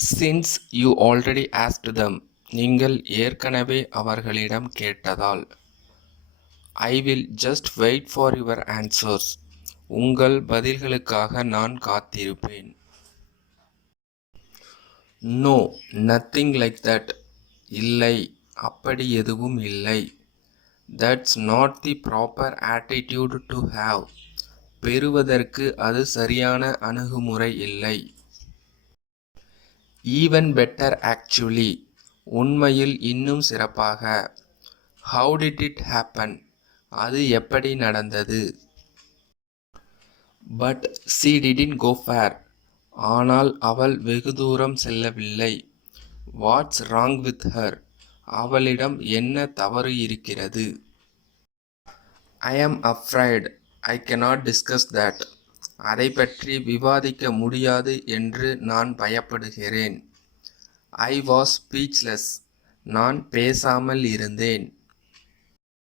Since you already asked them, நீங்கள் ஏற்கனவே அவர்களிடம் கேட்டதால், I will just wait for your answers. உங்கள் பதில்களுக்காக நான் காத்திருப்பேன். No, nothing like that. இல்லை, அப்படி எதுவும் இல்லை. That's not the proper attitude to have. பெறுவதற்கு அது சரியான அணுகுமுறை இல்லை. Even better actually. உண்மையில் இன்னும் சிறப்பாக. How did it happen? அது எப்படி நடந்தது? But she didn't go far. ஆனால் அவள் வெகு தூரம் செல்லவில்லை. What's wrong with her? அவளிடம் என்ன தவறு இருக்கிறது? I am afraid. I cannot discuss that. அதை பற்றி விவாதிக்க முடியாது என்று நான் பயப்படுகிறேன். I was speechless. நான் பேசாமல் இருந்தேன்.